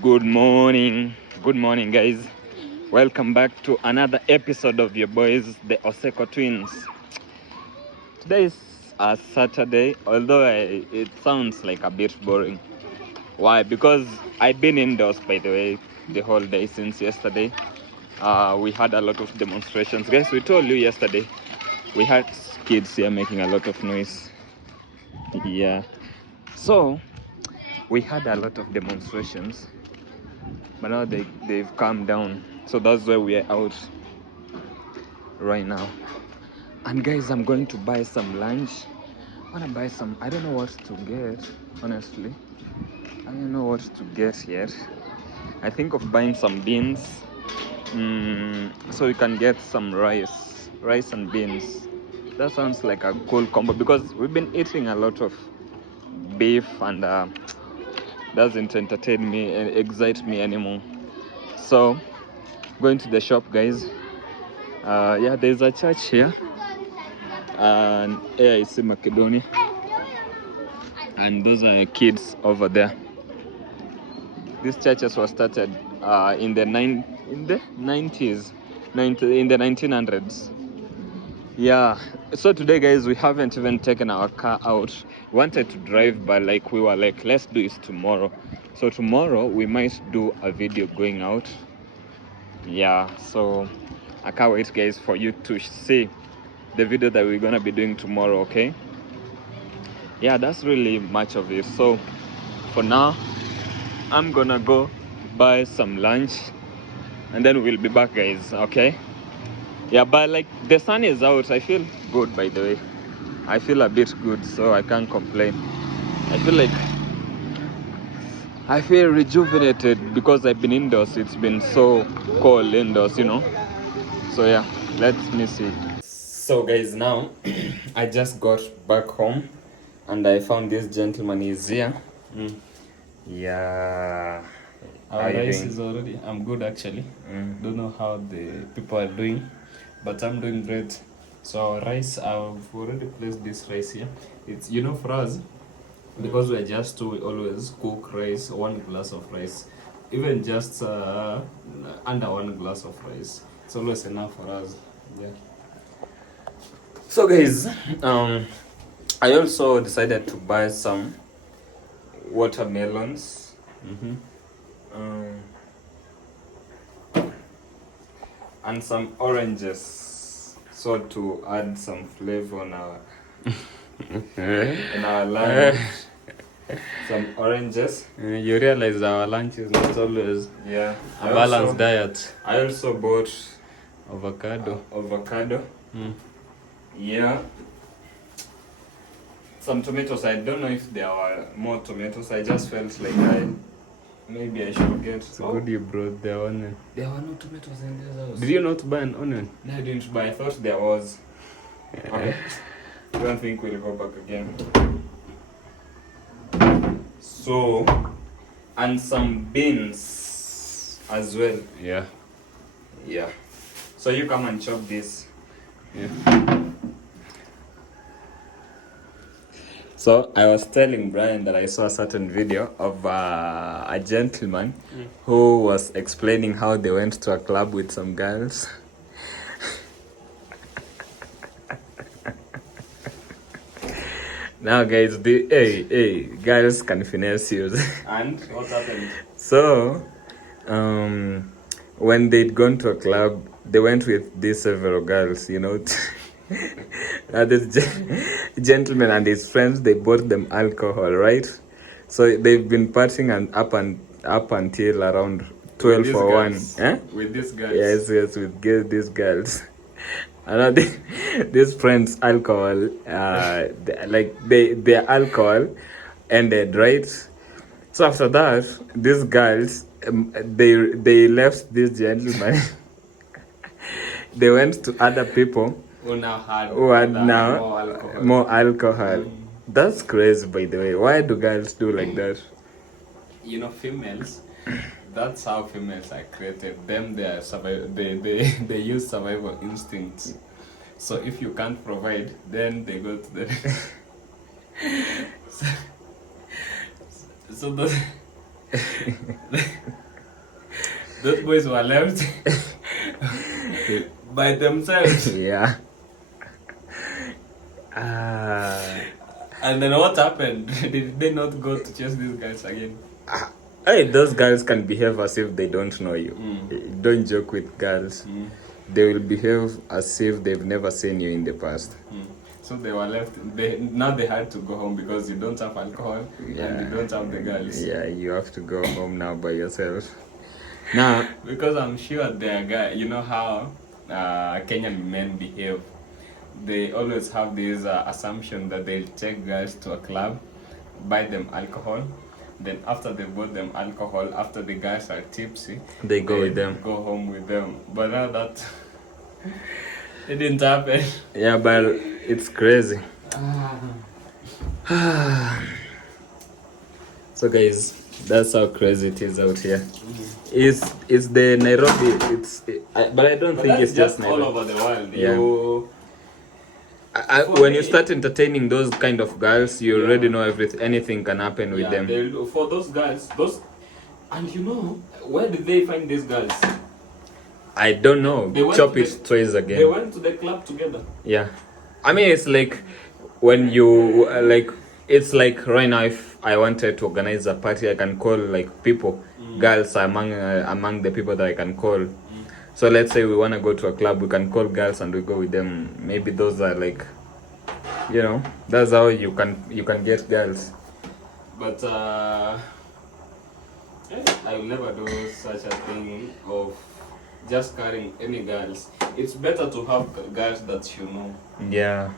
Good morning, guys. Welcome back to another episode of your boys, the Oseko Twins. Today is a Saturday, although it sounds like a bit boring. Why? Because I've been indoors, by the way, the whole day since yesterday. We had a lot of demonstrations. Guys, we told you yesterday, we had kids here making a lot of noise. Yeah. So, we had a lot of demonstrations, but now they've calmed down, so that's why we are out right now. And guys, I'm going to buy some lunch. I want to buy some, I don't know what to get, honestly. I don't know what to get yet. I think of buying some beans, so we can get some rice and beans. That sounds like a cool combo, because we've been eating a lot of beef and doesn't entertain me and excite me anymore. So going to the shop, guys. Yeah, there's a church here, and AIC Macedonia, and those are kids over there. These churches were started in the 1900s. Yeah. So today, guys, we haven't even taken our car out. We wanted to drive, but we were like, let's do it tomorrow. So tomorrow we might do a video going out. Yeah. So I can't wait, guys, for you to see the video that we're gonna be doing tomorrow. Okay. Yeah, that's really much of it. So for now, I'm gonna go buy some lunch, and then we'll be back, guys. Okay. Yeah, but the sun is out. I feel good, by the way. I feel a bit good, so I can't complain. I feel rejuvenated because I've been indoors. It's been so cold indoors, So yeah, let me see. So guys, now I just got back home and I found this gentleman is here. Yeah. Our rice is already, I'm good actually. Don't know how the people are doing, but I'm doing great. So our rice, I've already placed this rice here. It's, for us, because we're just two, we always cook rice, 1 glass of rice. Even just under 1 glass of rice. It's always enough for us. Yeah. So guys, I also decided to buy some watermelons. And some oranges, so to add some flavor on our lunch. Some oranges. You realize our lunch is not always a balanced diet. I also bought avocado. Yeah. Some tomatoes. I don't know if there were more tomatoes. I just felt like maybe I should get. It's good you brought the onion. There were no tomatoes in this house. Did you not buy an onion? No, I didn't buy. I thought there was. Okay. I don't think we'll go back again. So, and some beans as well. Yeah. So you come and chop this. Yeah. So I was telling Brian that I saw a certain video of a gentleman who was explaining how they went to a club with some girls. Now, guys, girls can finesse you. And what happened? So, when they'd gone to a club, they went with these several girls, this gentleman and his friends, they bought them alcohol, right? So they've been partying and up until around 12 or 1. With these girls? Yes, with these girls. And these friends' alcohol, their alcohol ended, right? So after that, these girls, they left this gentleman. They went to other people who had more alcohol. That's crazy, by the way. Why do girls do like that? Females, that's how females are created. Them, they are they use survival instincts. So if you can't provide, then they go to the so those boys were left by themselves. Yeah. And then what happened? Did they not go to chase these guys again? Hey, those girls can behave as if they don't know you. Don't joke with girls. They will behave as if they've never seen you in the past. So they were left. Now they had to go home because you don't have alcohol and you don't have the girls. Yeah, you have to go home now by yourself. Now, Because I'm sure they are guys. You know how Kenyan men behave. They always have this assumption that they'll take girls to a club, buy them alcohol. Then after they bought them alcohol, after the guys are tipsy, they go with them. Go home with them. But now that it didn't happen. Yeah, but it's crazy. So guys, that's how crazy it is out here. It's the Nairobi. But I don't think it's just all Nairobi. over the world. Yeah. When you start entertaining those kind of girls, you already know anything can happen with them. For those girls, and you know, where did they find these girls? I don't know. Chop it twice again. They went to the club together. Yeah, I mean it's like when you it's like right now if I wanted to organize a party, I can call like people, girls among the people that I can call. So let's say we want to go to a club, we can call girls and we go with them. Maybe those are like, you know, that's how you can get girls. But I will never do such a thing of just carrying any girls. It's better to have girls that you know. Yeah.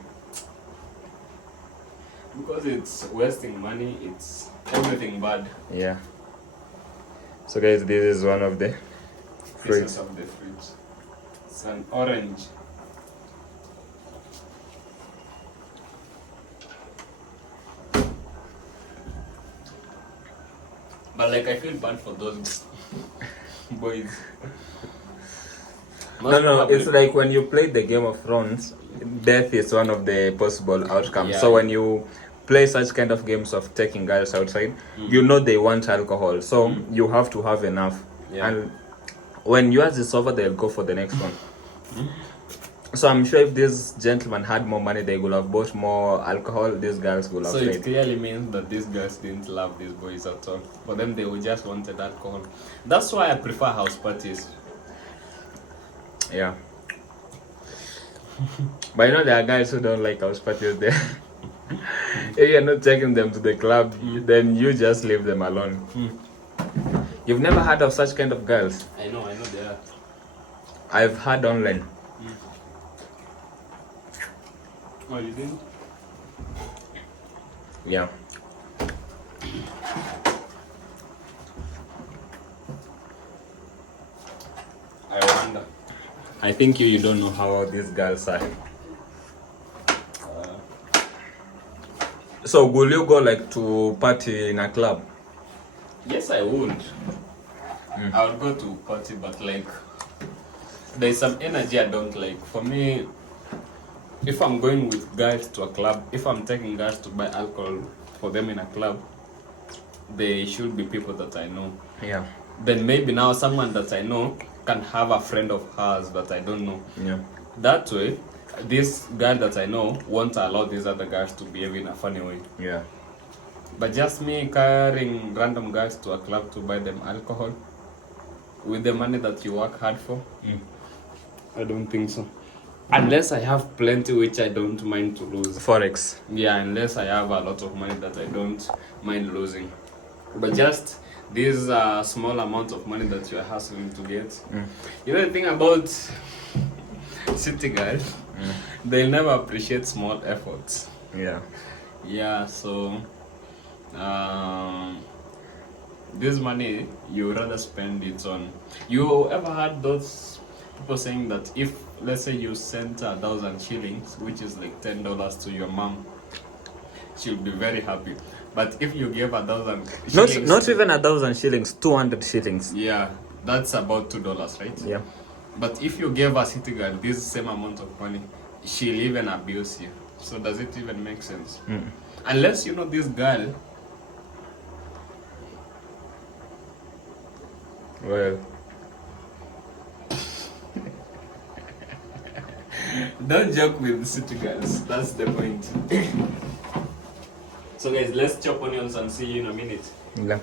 Because it's wasting money, it's everything bad. Yeah. So guys, this is one of the fruits. Pieces of the fruit. It's an orange. But like I feel bad for those boys. No, it's like when you play the Game of Thrones, death is one of the possible outcomes. Yeah. So when you play such kind of games of taking girls outside, you know they want alcohol, so you have to have enough. Yeah. And when yours is over, they'll go for the next one. So I'm sure if this gentleman had more money, they would have bought more alcohol. These girls would have So played. it clearly means that these girls didn't love these boys at all. For them, they would just wanted alcohol. That's why I prefer house parties. Yeah. But you know there are guys who don't like house parties there. If you're not taking them to the club, then you just leave them alone. You've never heard of such kind of girls? I know they are. I've heard online. Oh, you didn't? Yeah. I wonder. I think you don't know how these girls are. So will you go like to party in a club? Yes, I would. I would go to party, but like there's some energy I don't like. For me, if I'm going with guys to a club, if I'm taking guys to buy alcohol for them in a club, they should be people that I know. Yeah. Then maybe now someone that I know can have a friend of hers that I don't know. Yeah. That way, this guy that I know won't allow these other guys to behave in a funny way. Yeah. But just me carrying random guys to a club to buy them alcohol with the money that you work hard for, I don't think so. Unless I have plenty, which I don't mind to lose. Forex. Yeah, unless I have a lot of money that I don't mind losing. But just these small amount of money that you're hustling to get. You know the thing about city guys, they'll never appreciate small efforts. Yeah. Yeah, so this money you rather spend it on. You ever had those people saying that if let's say you sent 1,000 shillings, which is like $10 to your mom, she'll be very happy. But if you gave 1,000 shillings, Not even 1,000 shillings, 200 shillings. yeah, that's about $2, right? Yeah. But if you gave a city girl this same amount of money, she'll even abuse you. So does it even make sense? Unless you know this girl. Well, Don't joke with city girls. That's the point. So guys, let's chop onions and see you in a minute. Yeah.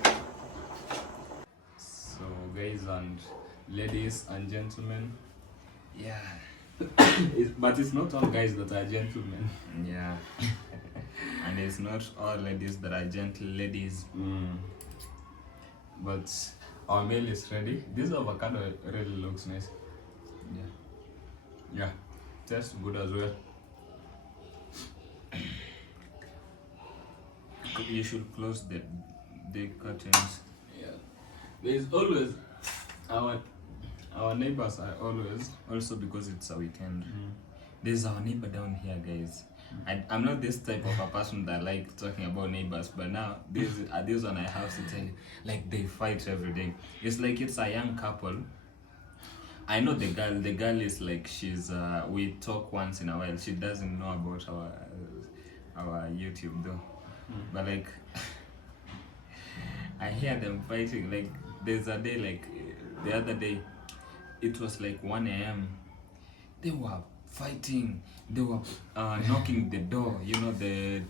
So guys and ladies and gentlemen, yeah. But it's not all guys that are gentlemen. Yeah. And it's not all ladies that are gentle ladies. But our meal is ready. This avocado really looks nice. Yeah. Tastes good as well. You should close the curtains. Yeah. There's always our neighbors are always Also because it's a weekend. There's our neighbor down here, guys. I'm not this type of a person that like talking about neighbors, but now this one I have to tell you, like they fight every day. It's like it's a young couple. I know the girl is like she's we talk once in a while. She doesn't know about our YouTube though. But like I hear them fighting. Like there's a day, like the other day, it was like 1 a.m. They were fighting. They were knocking the door. You know the.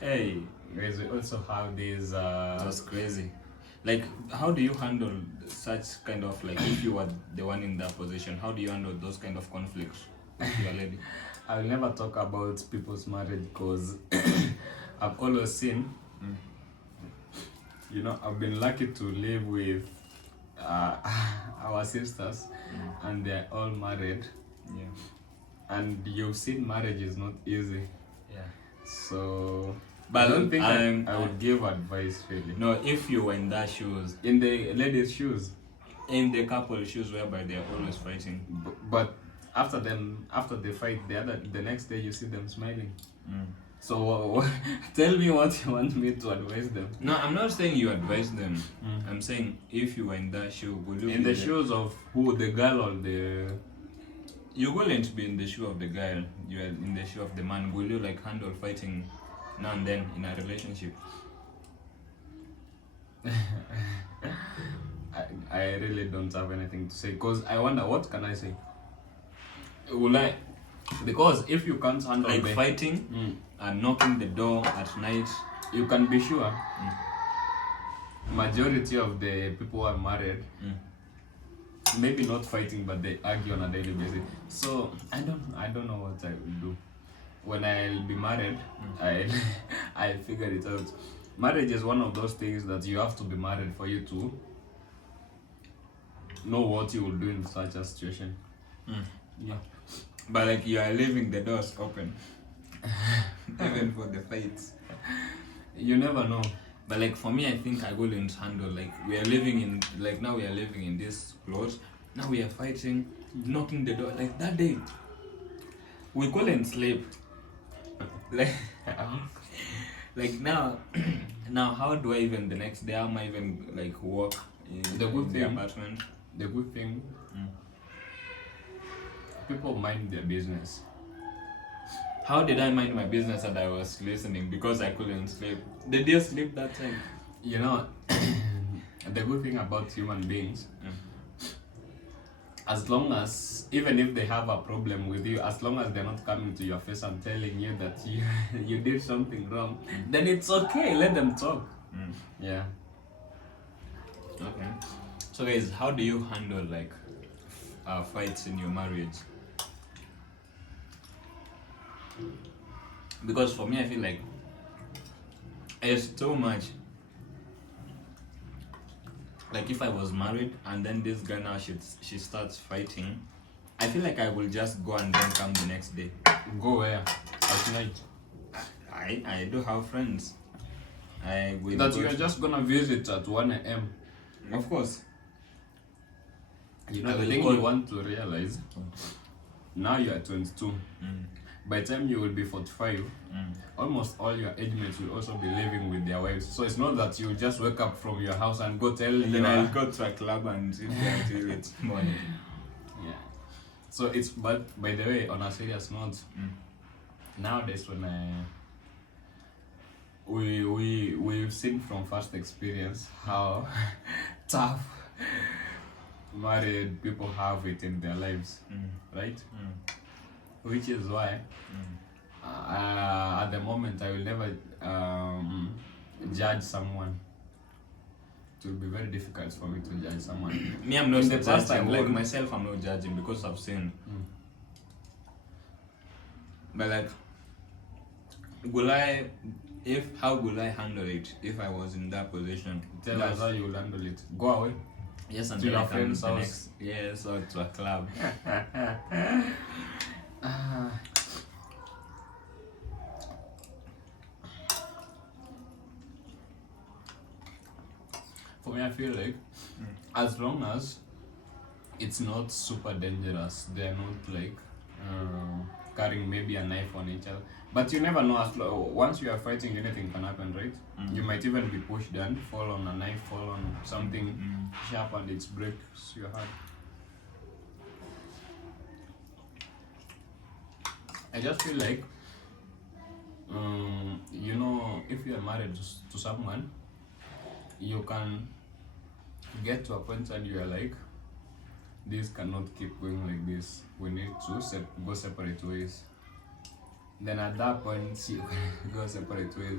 Hey, guys, we also have these it was crazy. Like, how do you handle such kind of, like, if you were the one in that position, how do you handle those kind of conflicts with your lady? I'll never talk about people's marriage because I've always seen, you know, I've been lucky to live with our sisters and they're all married. Yeah. And you've seen marriage is not easy. Yeah. So, but I don't think I would give advice really. No, if you were in that shoes, in the ladies' shoes, in the couple shoes whereby they're always fighting. But after they fight, the next day you see them smiling. So tell me what you want me to advise them. No, I'm not saying you advise them. I'm saying if you were in that shoe, would you in the shoes of who, the girl or the? You wouldn't be in the shoe of the girl. You are in the shoe of the man. Will you like handle fighting now and then in a relationship? I really don't have anything to say because I wonder what can I say. Will I? Because if you can't handle like fighting and knocking the door at night, you can be sure majority of the people who are married maybe not fighting but they argue on a daily basis. So I don't know what I will do when I'll be married. I figured it out. Marriage is one of those things that you have to be married for you to know what you will do in such a situation. Yeah. But like you are leaving the doors open even for the fights. You never know. But like for me, I think I wouldn't handle, like we are living in, like now we are living in this plot. Now we are fighting, knocking the door. Like that day, we couldn't sleep. Like, like now how do I even the next day? How am I even like walk in the apartment? The good thing, people mind their business. How did I mind my business and I was listening because I couldn't sleep? Did you sleep that time? You know, the good thing about human beings, as long as, even if they have a problem with you, as long as they're not coming to your face and telling you that you did something wrong, then it's okay, let them talk. Yeah. Okay. So guys, how do you handle like fights in your marriage? Because for me, I feel like it's too much. Like if I was married and then this girl now she starts fighting, I feel like I will just go and then come the next day. Go where? At night? I do have friends. I will. That you are just gonna visit at 1 a.m. Of course. You know, the thing you want to realize, now you are 22. By the time you will be 45, almost all your age mates will also be living with their wives. So it's not that you just wake up from your house and go tell and then I'll go to a club and sit there until it's morning. Yeah. So it's, but by the way, on a serious note, nowadays when we've seen from first experience how tough married people have it in their lives, right? Which is why at the moment I will never judge someone. It will be very difficult for me to judge someone. Me, I'm not In the past, judging. I Like would. myself, I'm not judging because I've seen. But like, how will I handle it if I was in that position? Tell us how you will handle it. Go away. Yes, and To then your I can friend's the house. next, yes, or to a club. For me, I feel like as long as it's not super dangerous, they're not like carrying maybe a knife on each other. But you never know. Once you are fighting, anything can happen, right? You might even be pushed and fall on a knife, fall on something sharp, and it breaks your heart. I just feel like, you know, if you are married to someone, you can get to a point and you are like, this cannot keep going like this. We need to go separate ways. Then at that point, you can go separate ways.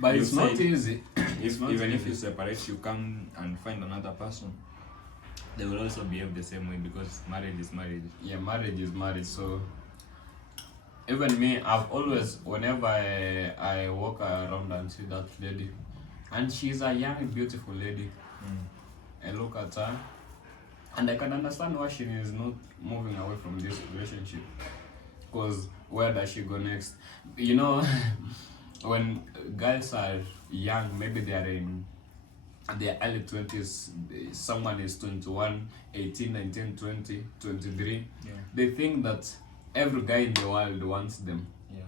But you it's not said easy. Even if you separate, you come and find another person. They will also behave the same way because marriage is marriage. Yeah, marriage is marriage. So even me, I've always, whenever I walk around and see that lady, and she's a young, beautiful lady, I look at her, and I can understand why she is not moving away from this relationship. Because where does she go next? You know, when girls are young, maybe they are in their early 20s, someone is 21, 18, 19, 20, 23, they think that every guy in the world wants them. Yeah.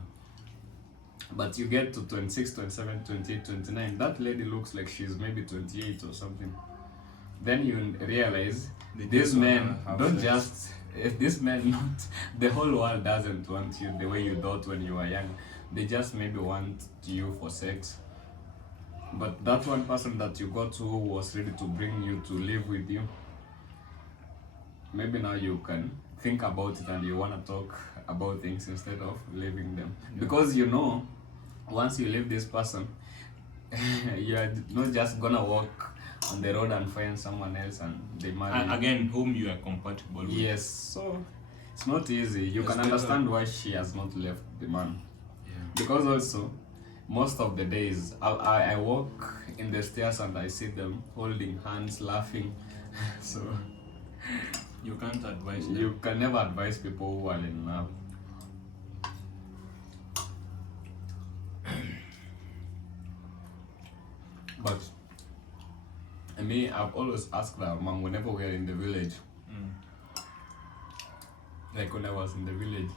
But you get to 26, 27, 28, 29, that lady looks like she's maybe 28 or something. Then you realize these men don't just, this man, not, the whole world doesn't want you the way you thought when you were young. They just maybe want you for sex. But that one person that you got to was ready to bring you to live with you. Maybe now you can think about it and you want to talk about things instead of leaving them. Because you know, once you leave this person, you are not just gonna walk on the road and find someone else and they marry you. Again, whom you are compatible with. Yes, so it's not easy. You can understand why she has not left the man. Yeah. Because also, most of the days, I walk in the stairs and I see them holding hands, laughing. So you can't advise them. You can never advise people who are in love. But me, I've always asked our mom whenever we're in the village. Like when I was in the village,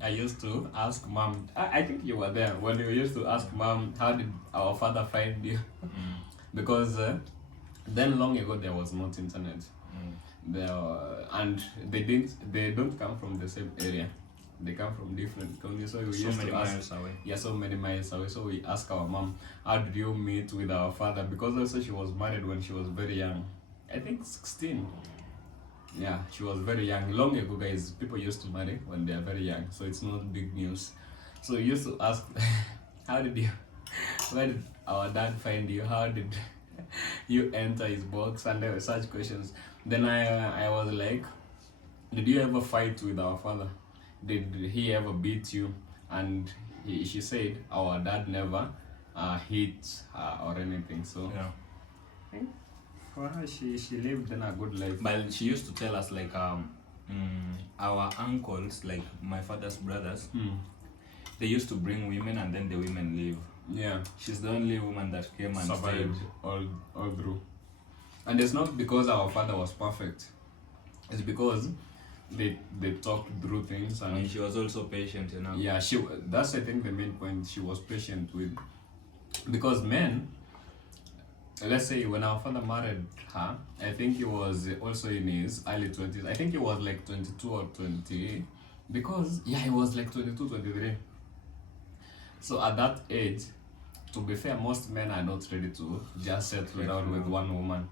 I used to ask mom. I think you were there when you used to ask mom, how did our father find you? Because then long ago there was not internet. And they don't come from the same area. They come from different countries. So we used to ask, miles away. Yeah, so many miles away. So we ask our mom, how did you meet with our father? Because also she was married when she was very young. I think 16. Yeah, she was very young. Long ago, guys, people used to marry when they are very young. So it's not big news. So we used to ask, where did our dad find you? How did you enter his box? And there were such questions. Then I was like, did you ever fight with our father? Did he ever beat you? And she said our dad never hit her or anything. So yeah. For her, she lived in a good life. But she used to tell us like our uncles, like my father's brothers, they used to bring women and then the women leave. Yeah. She's the only woman that came and survived stayed all through. And it's not because our father was perfect. It's because they talked through things and she was also patient, you know. Yeah, that's I think the main point. She was patient with, because men, let's say when our father married her, I think he was also in his early 20s. I think he was like 22 or 20, because he was like 22, 23. So at that age, to be fair, most men are not ready to just settle down with one woman.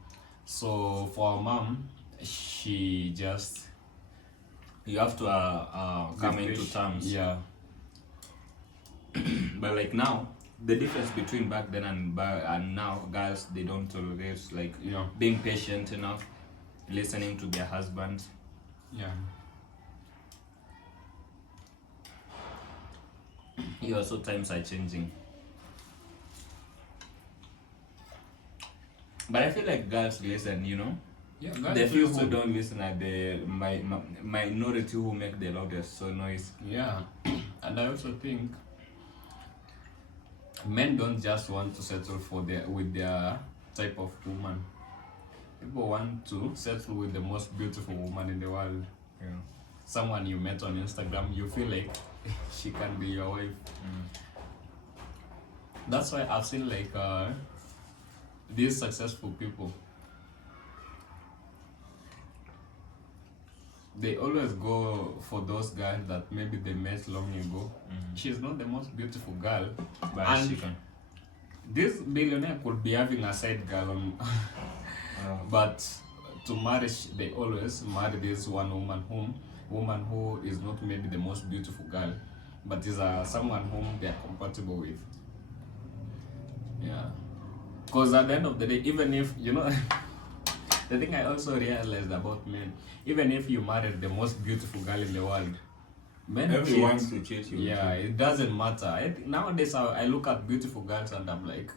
So for our mom, she just, you have to come into terms. Yeah. But like now, the difference between back then and now, girls, they don't tolerate like, you know, being patient enough, listening to their husband. Yeah. Yeah, so times are changing. But I feel like girls listen, you know. Yeah, the few who don't listen are the minority who make the loudest so noise. Yeah, and I also think men don't just want to settle with their type of woman. People want to settle with the most beautiful woman in the world. Yeah. Someone you met on Instagram, you feel like she can be your wife. That's why I've seen like these successful people, they always go for those girls that maybe they met long ago. She's not the most beautiful girl, but she can. This billionaire could be having a side girl on, but to marry, they always marry this one woman who is not maybe the most beautiful girl, but is someone whom they are compatible with. Yeah, because at the end of the day, even if you know. The thing I also realized about men, even if you married the most beautiful girl in the world, men wants to cheat you. Yeah, it doesn't matter. Nowadays, I look at beautiful girls and I'm like,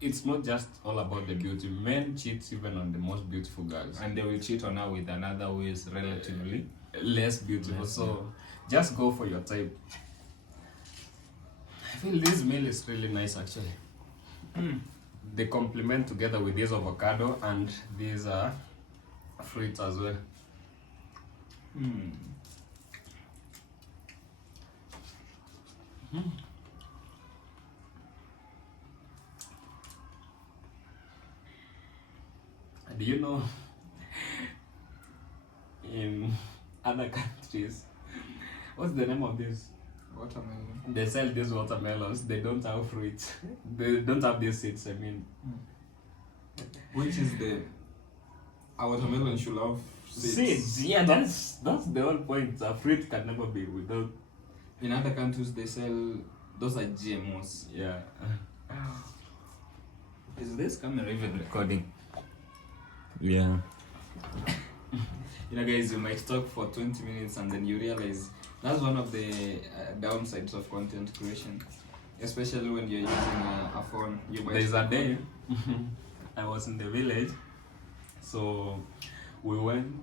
it's not just all about the beauty. Men cheat even on the most beautiful girls. And they will cheat on her with another who is relatively less beautiful. So just go for your type. I feel this meal is really nice actually. They complement together with this avocado and these fruits as well. Do you know in other countries, what's the name of this? Watermelon. They sell these watermelons, they don't have fruits. They don't have these seeds, I mean. Which is a watermelon should have seeds. Yeah, that's the whole point. A fruit can never be without. In other countries they sell, those are GMOs. Yeah. Is this camera even recording? Yeah. You know guys, you might talk for 20 minutes and then you realize that's one of the downsides of content creation, especially when you're using a phone. There's a day I was in the village, so we went,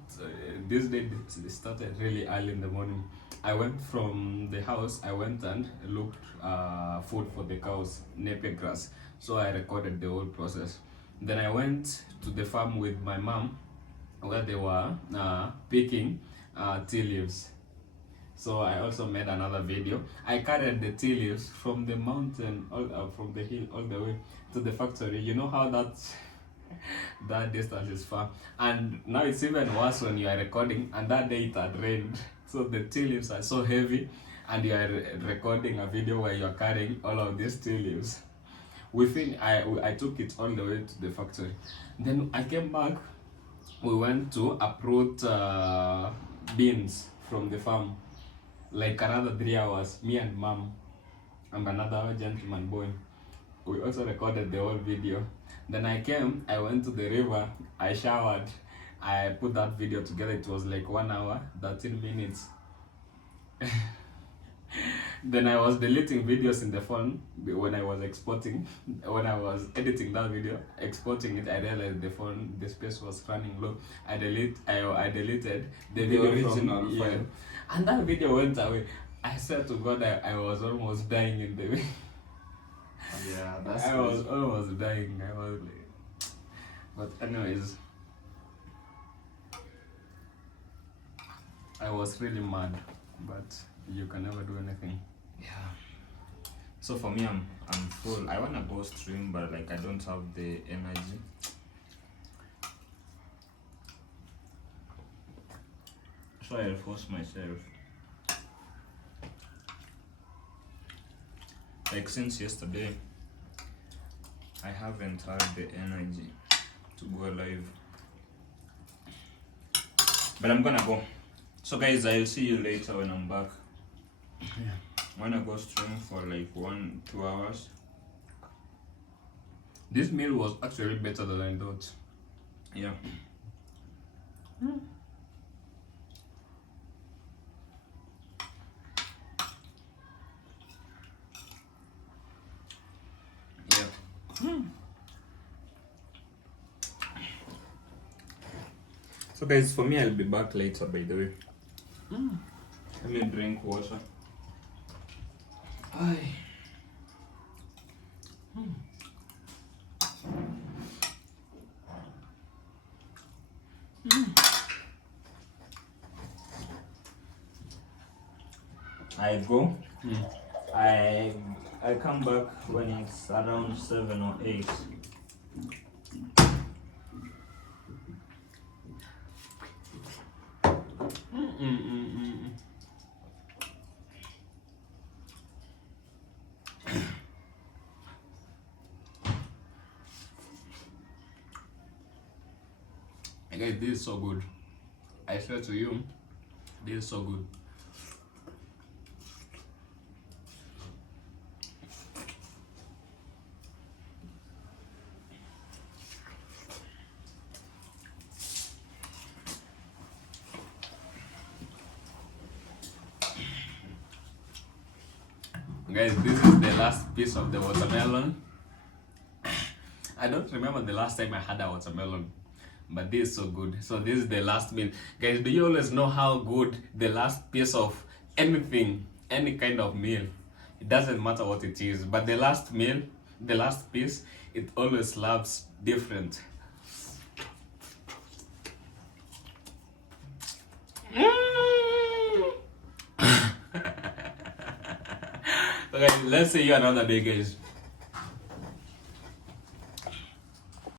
this day started really early in the morning. I went from the house, I went and looked food for the cows, napier grass, so I recorded the whole process. Then I went to the farm with my mom where they were picking tea leaves. So I also made another video. I carried the tea leaves from the mountain, from the hill all the way to the factory. You know how that distance is far. And now it's even worse when you are recording and that day it had rained. So the tea leaves are so heavy and you are recording a video where you are carrying all of these tea leaves. I took it all the way to the factory. Then I came back. We went to uproot beans from the farm. Like another 3 hours, me and mom and another gentleman boy. We also recorded the whole video. Then I came, I went to the river, I showered, I put that video together. It was like 1 hour, 13 minutes. Then I was deleting videos in the phone when I was exporting. When I was editing that video, exporting it, I realized the space was running low. I deleted the original file. And that video went away. I said to God, I was almost dying in the way. Yeah, that's I was almost dying. I was like, but anyways, I was really mad, but you can never do anything. Yeah. So for me, I'm full. I wanna go stream, but like I don't have the energy. So I'll force myself. Like since yesterday, I haven't had the energy to go live. But I'm gonna go. So guys, I'll see you later when I'm back. Yeah. I'm gonna go stream for like 1-2 hours. This meal was actually better than I thought. Yeah. Yeah. So guys, for me, I'll be back later, by the way. Let me drink water. Aye. I go. I come back when it's around 7 or 8. Guys, this is so good. I swear to you, this is so good. Guys, this is the last piece of the watermelon. I don't remember the last time I had a watermelon, but this is so good. So this is the last meal. Guys, do you always know how good the last piece of anything, any kind of meal, it doesn't matter what it is, but the last meal, the last piece, it always slaps different. Okay, let's see you another day, guys.